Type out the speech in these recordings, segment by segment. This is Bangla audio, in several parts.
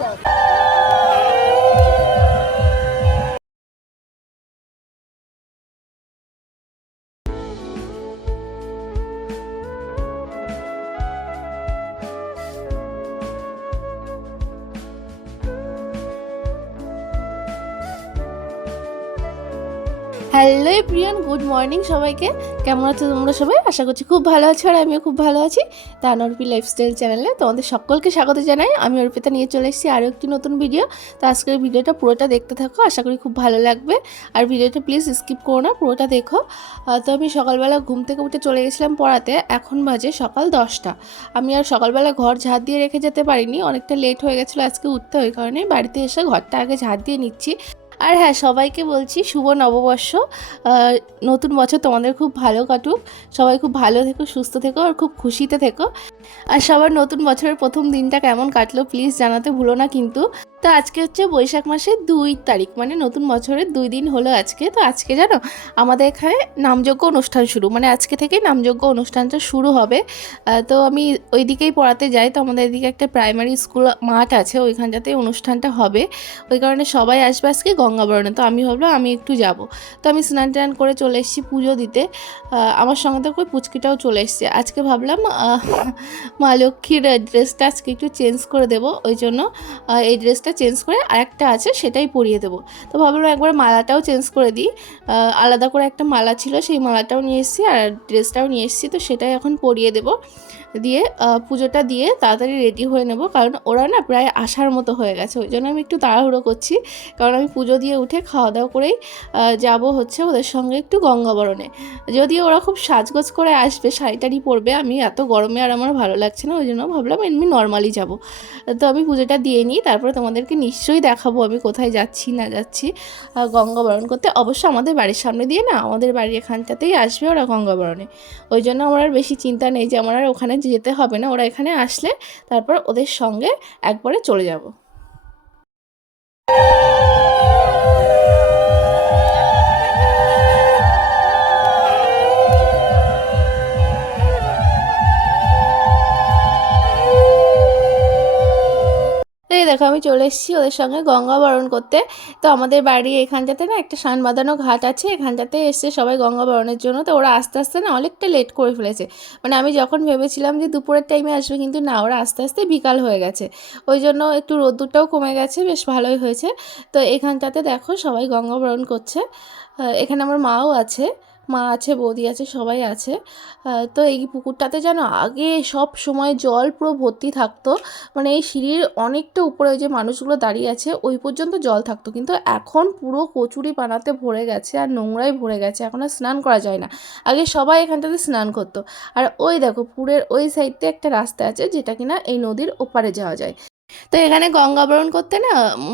Gold. Hello Priyan good morning সবাইকে। কেমন আছো তোমরা সবাই? আশা করছি খুব ভালো আছো আর আমিও খুব ভালো আছি। তা অর্পি লাইফস্টাইল চ্যানেলে তোমাদের সকলকে স্বাগত জানাই। আমি অর্পিতা নিয়ে চলে এসেছি আরও একটি নতুন ভিডিও তো আজকের ভিডিওটা পুরোটা দেখতে থাকো, আশা করি খুব ভালো লাগবে। আর ভিডিওটা প্লিজ স্কিপ করো না, পুরোটা দেখো। তো আমি সকালবেলা ঘুম থেকে উঠে চলে গেছিলাম পড়াতে, এখন বাজে সকাল দশটা। আমি আর সকালবেলা ঘর ঝাড় দিয়ে রেখে যেতে পারিনি, অনেকটা লেট হয়ে গেছিল আজকে উঠতে, ওই কারণে বাড়িতে এসে ঘরটা আগে ঝাড় দিয়ে নিচ্ছি। আর হ্যাঁ সবাইকে বলছি শুভ নববর্ষ। নতুন বছর তোমাদের খুব ভালো কাটুক। সবাই খুব ভালো থেকো, সুস্থ থেকো আর খুব খুশিতে থেকো। আর সবার নতুন বছরের প্রথম দিনটা কেমন কাটলো প্লিজ জানাতে ভুলো না কিন্তু। তো আজকে হচ্ছে বৈশাখ মাসের দুই তারিখ মানে নতুন বছরের দুই দিন হলো আজকে। তো আজকে জানো, আমাদের এখানে নামযজ্ঞ অনুষ্ঠান শুরু মানে আজকে থেকে নামযজ্ঞ অনুষ্ঠানটা শুরু হবে। তো আমি ওই দিকেই পড়াতে যাই, তো আমাদের এদিকে একটা প্রাইমারি স্কুল মাঠ আছে ওইখানটাতে অনুষ্ঠানটা হবে। ওই কারণে সবাই আসবে আজকে গঙ্গাবরণে, তো আমি ভাবলাম আমি একটু যাব। তো আমি স্নান টান করে চলে এসেছি পুজো দিতে। আমার সঙ্গে তো ওই পুচকিটাও চলে এসছে। আজকে ভাবলাম মা লক্ষ্মীর ড্রেসটা আজকে একটু চেঞ্জ করে দেবো, ওই জন্য এই ড্রেসটা চেঞ্জ করে আরেকটা আছে, সেটাই পরিয়ে দেবো। তো ভাবলাম একবার মালাটাও চেঞ্জ করে দিই। আলাদা করে একটা মালা ছিল, সেই মালাটাও নিয়ে এসেছি আর ড্রেসটাও নিয়ে এসেছি, তো সেটাই এখন পরিয়ে দেবো। দিয়ে পুজোটা দিয়ে তাড়াতাড়ি রেডি হয়ে নেব। কারণ ওরা না প্রায় আসার মতো হয়ে গেছে। ওই জন্য আমি একটু তাড়াহুড়ো করছি। কারণ আমি পুজো দিয়ে উঠে খাওয়া দাওয়া করেই যাব হচ্ছে ওদের সঙ্গে একটু গঙ্গাবরণে। যদিও ওরা খুব সাজগোজ করে আসবে শাড়ি টাড়ি পরবে। আমি এত গরমে আর আমার ভালো লাগছে না, ওই জন্য ভাবলাম এমনি নর্মালি যাব। তো আমি পুজোটা দিয়ে নিই, তারপরে তোমাদেরকে নিশ্চয়ই দেখাবো আমি কোথায় যাচ্ছি, না যাচ্ছি গঙ্গাবরণ করতে। অবশ্য আমাদের বাড়ির সামনে দিয়ে না, আমাদের বাড়ির এখানটাতেই আসবে ওরা গঙ্গাবরণে। ওই জন্য আমার আর বেশি চিন্তা নেই যে আমার আর ওখানে যেতে হবে না ওরা এখানে আসলে তারপর ওদের সঙ্গে একবারে চলে যাব। দেখো, আমি চলে এসেছি ওদের সঙ্গে গঙ্গা বরণ করতে। তো আমাদের বাড়ি এখানটাতে না একটা সান বাঁধানো ঘাট আছে, এখানটাতে এসছে সবাই গঙ্গা বরণের জন্য। তো ওরা আস্তে আস্তে না অনেকটা লেট করে ফেলেছে। মানে আমি যখন ভেবেছিলাম যে দুপুরের টাইমে আসবে, কিন্তু না, ওরা আস্তে আস্তে বিকাল হয়ে গেছে। ওই জন্য একটু রোদ্দুরটাও কমে গেছে, বেশ ভালোই হয়েছে। তো এখানটাতে দেখো সবাই গঙ্গা বরণ করছে। এখানে আমার মাও আছে। মা আছে, বৌদি আছে, সবাই আছে। তো এই পুকুরটাতে যেন আগে সব সময় জল পুরো ভর্তি থাকতো। মানে এই সিঁড়ির অনেকটা উপরে ওই যে মানুষগুলো দাঁড়িয়ে আছে, ওই পর্যন্ত জল থাকতো। কিন্তু এখন পুরো কচুরি পানাতে ভরে গেছে আর নোংরাই ভরে গেছে। এখন আর স্নান করা যায় না। আগে সবাই এখানটাতে স্নান করতো। আর ওই দেখো পুরের ওই সাইডতে একটা রাস্তা আছে, যেটা কিনা এই নদীর ওপারে যাওয়া যায়। তো এখানে গঙ্গাবরণ করতে না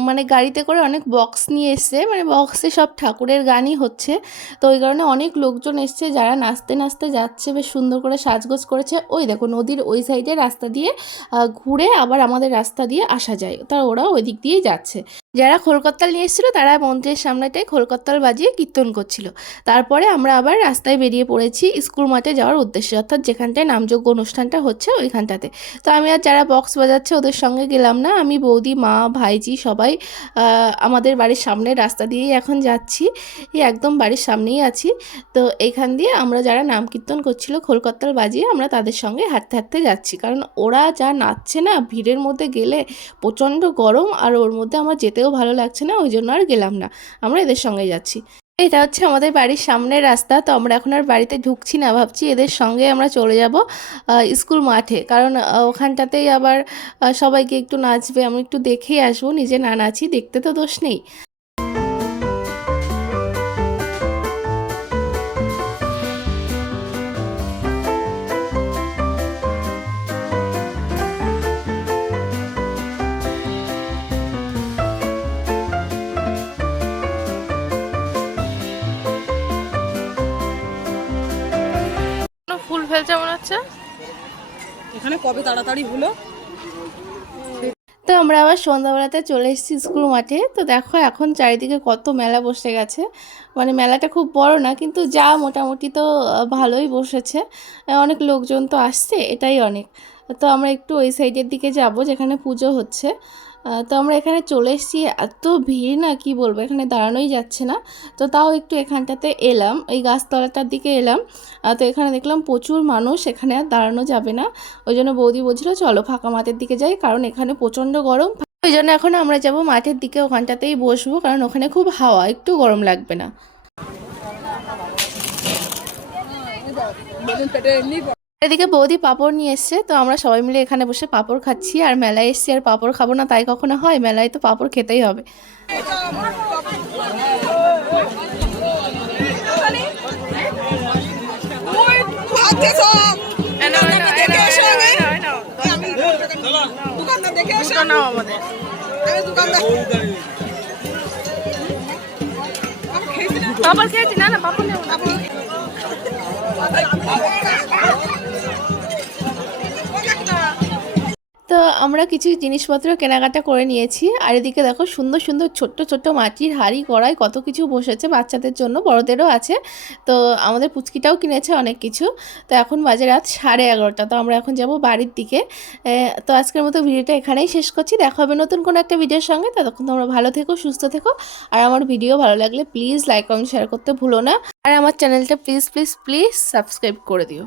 মানে গাড়িতে করে অনেক বক্স নিয়ে এসছে মানে বক্সে সব ঠাকুরের গানই হচ্ছে। তো ওই কারণে অনেক লোকজন এসছে যারা নাচতে নাচতে যাচ্ছে, বেশ সুন্দর করে সাজগোজ করেছে। ওই দেখো নদীর ওই সাইডে রাস্তা দিয়ে ঘুরে আবার আমাদের রাস্তা দিয়ে আসা যায়। তা ওরা ওই দিক দিয়েই যাচ্ছে। যারা খোলকত্তাল নিয়ে এসেছিল, তারা মন্দিরের সামনেটায় খোলকত্তাল বাজিয়ে কীর্তন করছিল। তারপরে আমরা আবার রাস্তায় বেরিয়ে পড়েছি স্কুল মাঠে যাওয়ার উদ্দেশ্যে, অর্থাৎ যেখানটায় নামযোগ্য অনুষ্ঠানটা হচ্ছে ওইখানটাতে। তো আমি আর যারা বক্স বাজাচ্ছে ওদের সঙ্গে গেলাম না, আমি বৌদি, মা, ভাইজি সবাই আমাদের বাড়ির সামনের রাস্তা দিয়েই এখন যাচ্ছি। একদম বাড়ির সামনেই আছি। তো এখান দিয়ে আমরা যারা নাম কীর্তন করছিল, খোলকত্তাল বাজিয়ে আমরা তাদের সঙ্গে হাঁটতে হাঁটতে যাচ্ছি। কারণ ওরা যা নাচছে না, ভিড়ের মধ্যে গেলে প্রচণ্ড গরম আর ওর মধ্যে আমার যেতেও ভালো লাগছে না, ওই জন্য আর গেলাম না। আমরা এদের সঙ্গে যাচ্ছি। এটা হচ্ছে আমাদের বাড়ির সামনের রাস্তা, তো আমরা এখন আর বাড়িতে ঢুকছি না, ভাবছি এদের সঙ্গে আমরা চলে যাব স্কুল মাঠে। কারণ ওখানটাতেই আবার সবাইকে একটু নাচবে, আমি একটু দেখেই আসব, নিজে না নাচি, দেখতে তো দোষ নেই। ফেলছে মনে হচ্ছে? এখানে কবে তাড়াতাড়ি হলো? তো আমরা আবার সন্ধ্যাবেলাতে চলে এসেছি স্কুল মাঠে। তো দেখো এখন চারিদিকে কত মেলা বসে গেছে। মানে মেলাটা খুব বড় না কিন্তু যা মোটামুটি তো ভালোই বসেছে। অনেক লোকজন তো আসছে এটাই অনেক। তো আমরা একটু ওই সাইডের দিকে যাব যেখানে পুজো হচ্ছে। তো আমরা এখানে চলে এসেছি। এত ভিড় না, কি বলব? এখানে দাঁড়ানোই যাচ্ছে না। তো তাও একটু এখানটাতে এলাম, এই গাছতলাটার দিকে এলাম। তো এখানে দেখলাম প্রচুর মানুষ, এখানে আর দাঁড়ানো যাবে না। ওই জন্য বৌদি বলছিল, চলো ফাঁকা মাঠের দিকে যাই, কারণ এখানে প্রচণ্ড গরম। ওই জন্য এখন আমরা যাব মাঠের দিকে, ওখানটাতেই বসবো, কারণ ওখানে খুব হাওয়া, একটু গরম লাগবে না। এদিকে বৌদি পাঁপড় নিয়ে এসছে, তো আমরা সবাই মিলে এখানে বসে পাঁপড় খাচ্ছি। আর মেলায় এসছি, আর পাঁপড় খাব না তাই কখনো হয়, মেলায় তো পাঁপড় খেতেই হবে। পাঁপড় খেয়েছি, না না, পাঁপড় নেব তো আমরা কিছু জিনিসপত্র কেনাকাটা করে নিয়েছি। আর এদিকে দেখো সুন্দর সুন্দর, ছোট্ট ছোট্ট মাটির হাঁড়ি, কড়াই, কত কিছু বসেছে বাচ্চাদের জন্য, বড়দেরও আছে। তো আমাদের পুচকিটাও কিনেছে অনেক কিছু। তো এখন বাজে রাত সাড়ে এগারোটা, তো আমরা এখন যাব বাড়ির দিকে। তো আজকের মতো ভিডিওটা এখানেই শেষ করছি। দেখা হবে নতুন কোনো একটা ভিডিওর সঙ্গে। ততক্ষণ তোমরা ভালো থেকো, সুস্থ থেকো। আর আমার ভিডিও ভালো লাগলে প্লিজ লাইক, কমেন্ট, শেয়ার করতে ভুলো না। আর আমার চ্যানেলটা প্লিজ প্লিজ প্লিজ সাবস্ক্রাইব করে দিও।